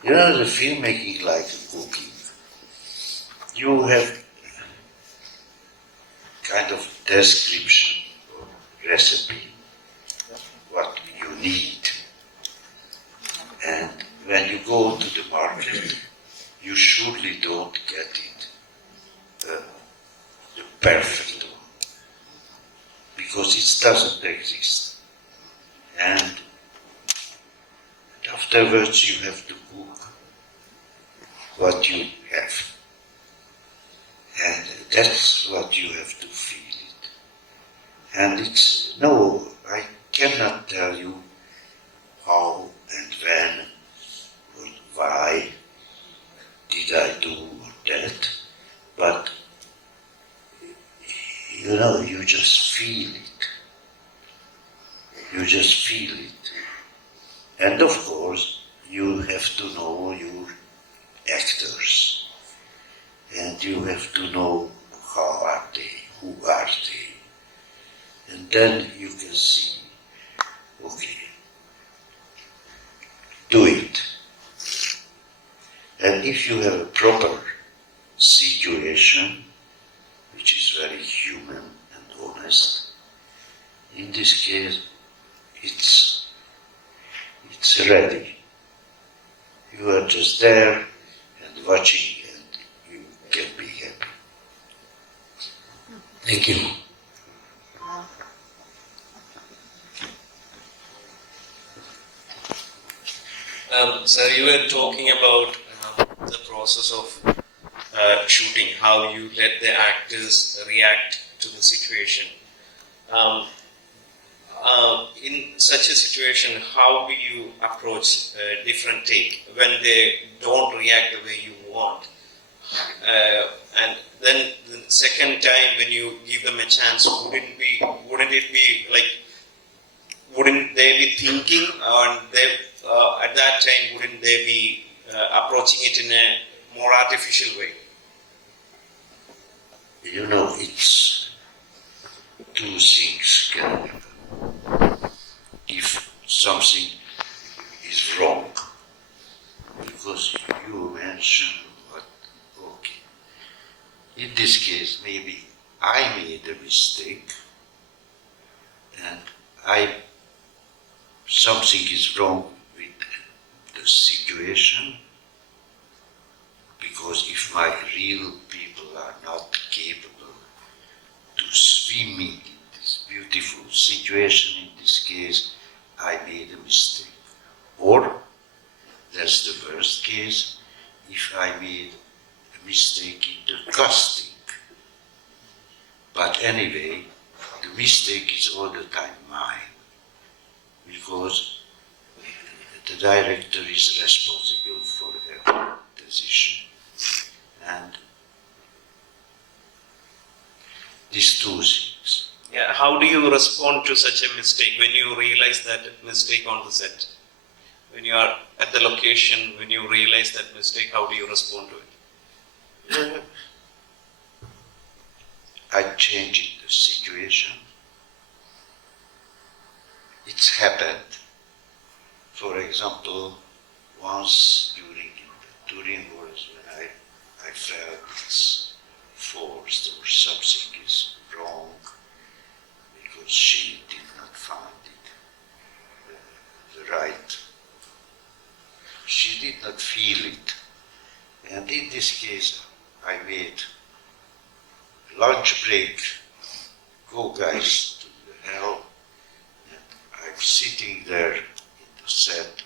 The filmmaking like cooking. You have kind of description or recipe, what you need. And when you go to the market, you surely don't get it, the perfect one, because it doesn't exist. And afterwards you have to cook what you have. And that's what you have to feel it. And I cannot tell you how and when or why did I do that, but you just feel it. You just feel it. And of course, you have to know your actors. And you have to know how are they, who are they. And then you can see, okay, do it. And if you have a proper situation, which is very human and honest, in this case, it's ready. You are just there and watching and you can be happy. Thank you. So you were talking about the process of shooting, how you let the actors react to the situation. In such a situation, how do you approach a different take when they don't react the way you want? And then the second time when you give them a chance, wouldn't they be thinking, and at that time wouldn't they be approaching it in a more artificial way? It's two things can happen. If something is wrong, because you mentioned in this case maybe I made a mistake and something is wrong with the situation, because if my real people are not capable to swim in this beautiful situation, in this case, I made a mistake. Or, that's the worst case, if I made a mistake in the casting. But anyway, the mistake is all the time mine, because the director is responsible for every decision. And these two things. Yeah, how do you respond to such a mistake when you realize that mistake on the set? When you are at the location, when you realize that mistake, how do you respond to it? I changed the situation. It's happened. For example, once during wars when I felt it's forced or something is wrong because she did not find it the right. She did not feel it. And in this case, I made lunch break, go guys to the hell, and I'm sitting there in the set,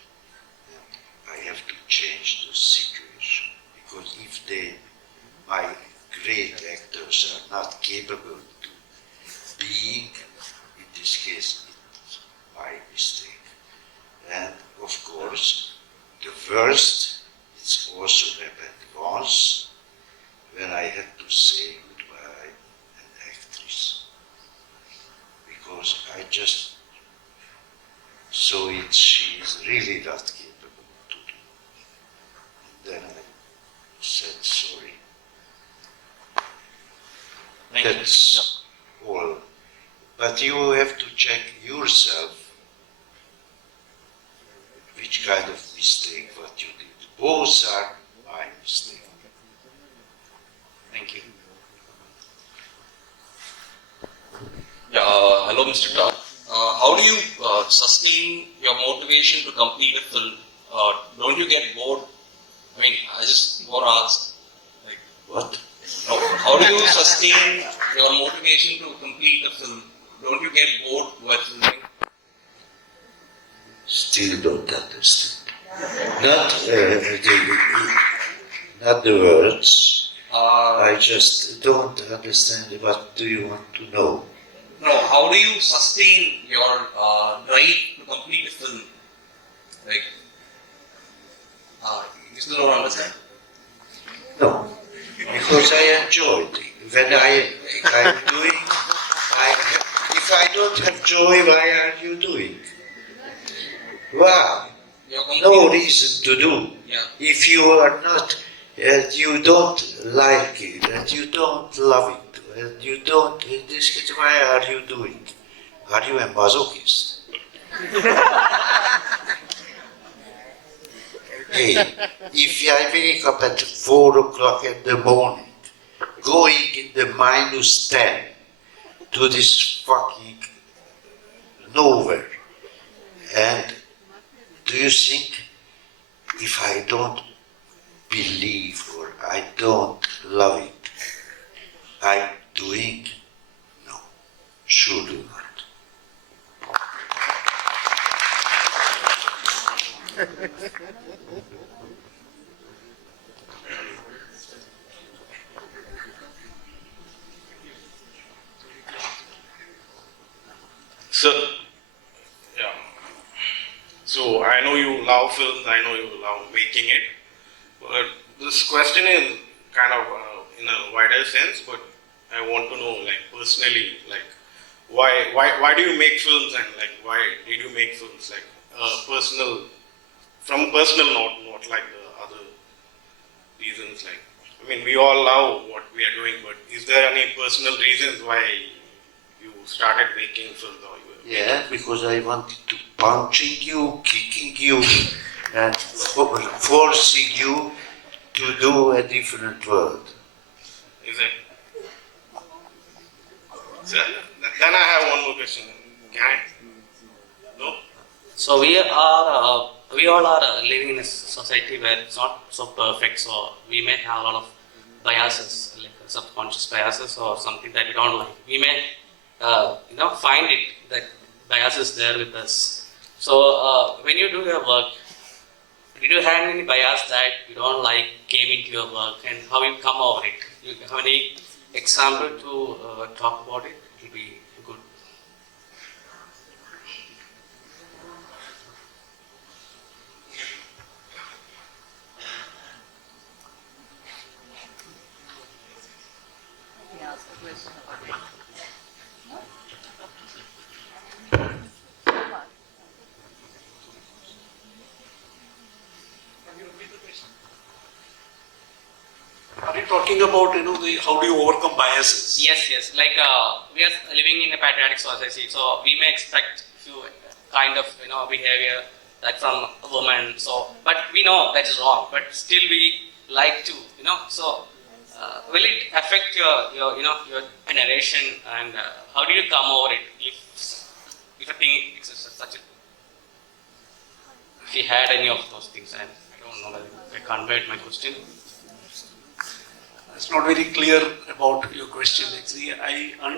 and I have to change the situation, because if my great actors are not capable to being, in this case, it's my mistake. And of course, the worst, it's once when I had to say goodbye an actress because I just saw it she is really not capable to do. And then I said sorry. That's all. But you have to check yourself which kind of mistake what you did. Both are my mistake. Thank you. Yeah, hello, Mr. Tarr. How do you sustain your motivation to complete a film? Don't you get bored? I mean, I just want to ask. Like, What? how do you sustain your motivation to complete a film? Don't you get bored while filming? Still don't understand. Not the words. I just don't understand what do you want to know. No, how do you sustain your drive to complete a film? Like, you still don't understand? No, because I enjoy it. When I'm doing, if I don't have joy, why are you doing? Why? No reason to do. Yeah. If you are not, and you don't like it, and you don't love it, and you don't, in this case, why are you doing? Are you a masochist? Hey, if I wake up at 4 o'clock in the morning, going in the -10 to this fucking nowhere, and do you think if I don't believe or I don't love it, I'm doing? No, surely not. So, yeah. So I know you love films, I know you love making it, but this question is kind of in a wider sense, but I want to know, like, personally, like, why do you make films, and like, why did you make films, like, from a personal note, not like the other reasons, like, I mean, we all love what we are doing, but is there any personal reasons why you started making films? Or Yeah, because I wanted to punching you, kicking you, and forcing you to do a different word. Is it? So, then I have one more question. Can I? No? So we all are living in a society where it's not so perfect. So we may have a lot of biases, like subconscious biases or something that we don't like. We may, find it that bias is there with us. So when you do your work, did you have any bias that you don't like came into your work, and how you come over it? You have any example to talk about it? It will be good. Are you talking about, how do you overcome biases? Yes. Like we are living in a patriotic society, so we may expect few kind of behavior like from a woman. So, but we know that is wrong. But still, we like to, So, will it affect your generation? And how do you come over it if a thing exists such a? If you had any of those things, and I don't know if I conveyed my question. It's not very clear about your question. Actually,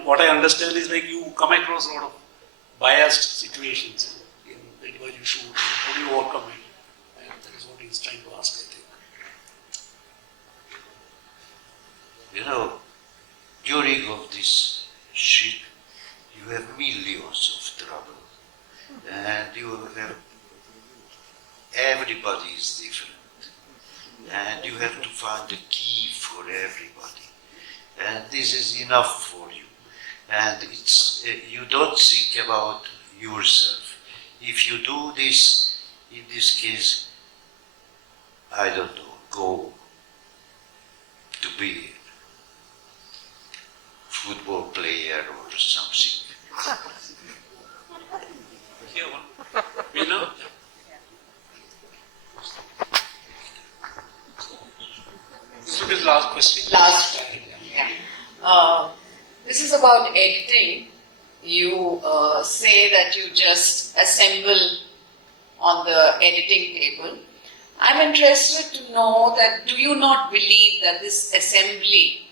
what I understand is like you come across a lot of biased situations when you shoot. How do you overcome it? And that is what he's trying to ask, I think. During all this shit, you have millions of trouble, and you have everybody is different. and you have to find a key for everybody. And this is enough for you. And it's you don't think about yourself. If you do this, in this case, I don't know, go to be football player or something. Here one. Meena? This is his last question. Last time, yeah. This is about editing. You say that you just assemble on the editing table. I'm interested to know that do you not believe that this assembly,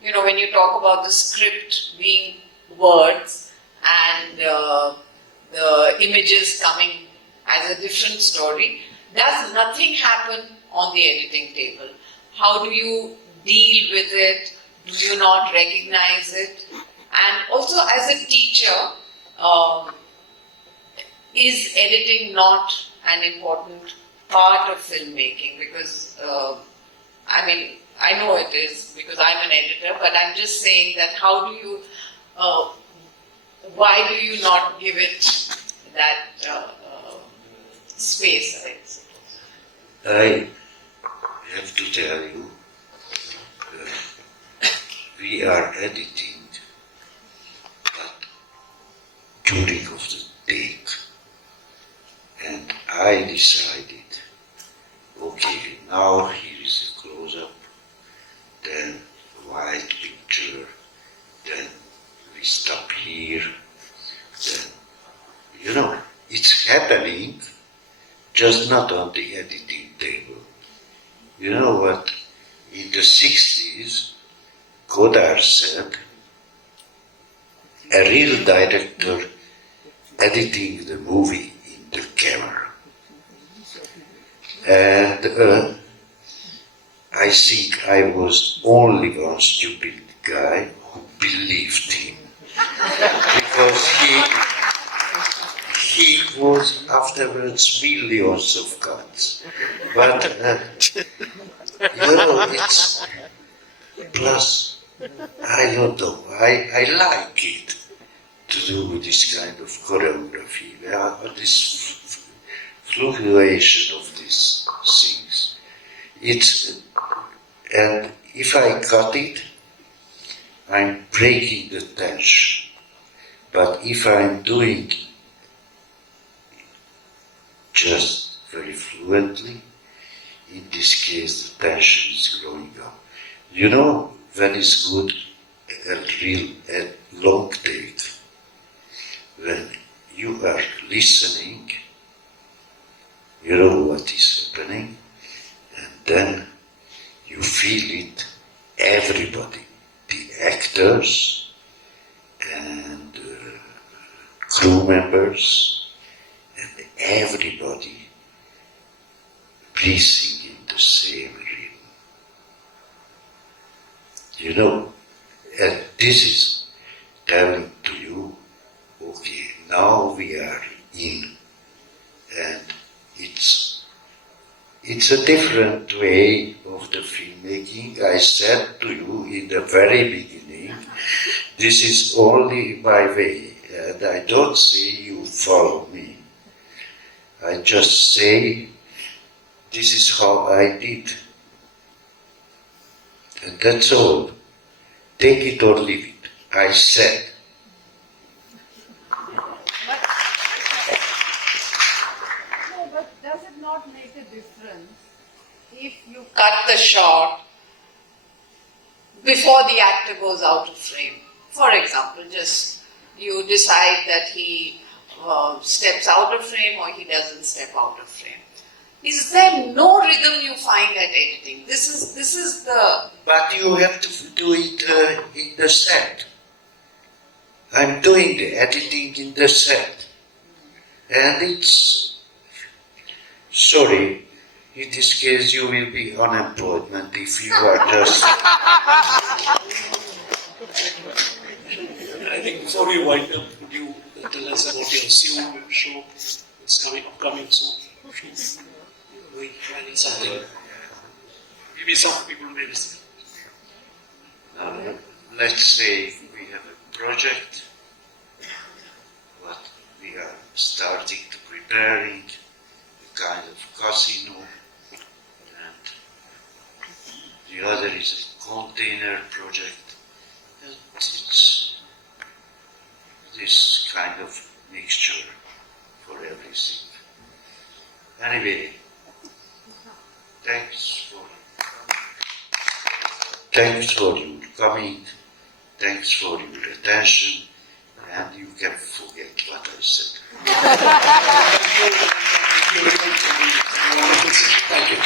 you know, when you talk about the script being words and the images coming as a different story, does nothing happen on the editing table? How do you deal with it? Do you not recognize it? And also as a teacher, is editing not an important part of filmmaking? Because, I mean, I know it is because I'm an editor, but I'm just saying that how do you, why do you not give it that space, I suppose? I have to tell you, we are editing, but during of the take, and I decided, okay, now here is a close-up, then white picture, then we stop here, then, you know, it's happening, just not on the editing table. You know what, in the 60s, Godard said, a real director editing the movie in the camera. And I think I was only one stupid guy who believed him. Because he was afterwards millions of cuts. But, you know, it's, plus, I don't know, I like it to do this kind of choreography, this fluctuation of these things. It's, and if I cut it, I'm breaking the tension. But if I'm doing just very fluently, in this case the tension is growing up. You know, when it's good, a long take, when you are listening, you know what is happening, and then you feel it, everybody, the actors and crew members, and everybody breathing in the same rhythm. You know, and this is telling to you, okay, now we are in, and it's a different way of the filmmaking. I said to you in the very beginning, this is only my way, and I don't say you follow me. I just say, this is how I did. And that's all. Take it or leave it. I said. No, but does it not make a difference if you cut the shot before the actor goes out of frame? For example, just you decide that he steps out of frame or he doesn't step out of frame. Is there no rhythm you find at editing? This is the... But you have to do it in the set. I'm doing the editing in the set. And it's... Sorry, in this case you will be unemployment if you are just... I think before we wind up, would you tell us about your Seoul show? It's upcoming soon. We're planning something. maybe some people may listen. Let's say we have a project, what we are starting to preparing, a kind of casino, and the other is a container project. And it's this kind of mixture for everything. Anyway, thanks for your coming, thanks for your attention, and you can forget what I said. Thank you.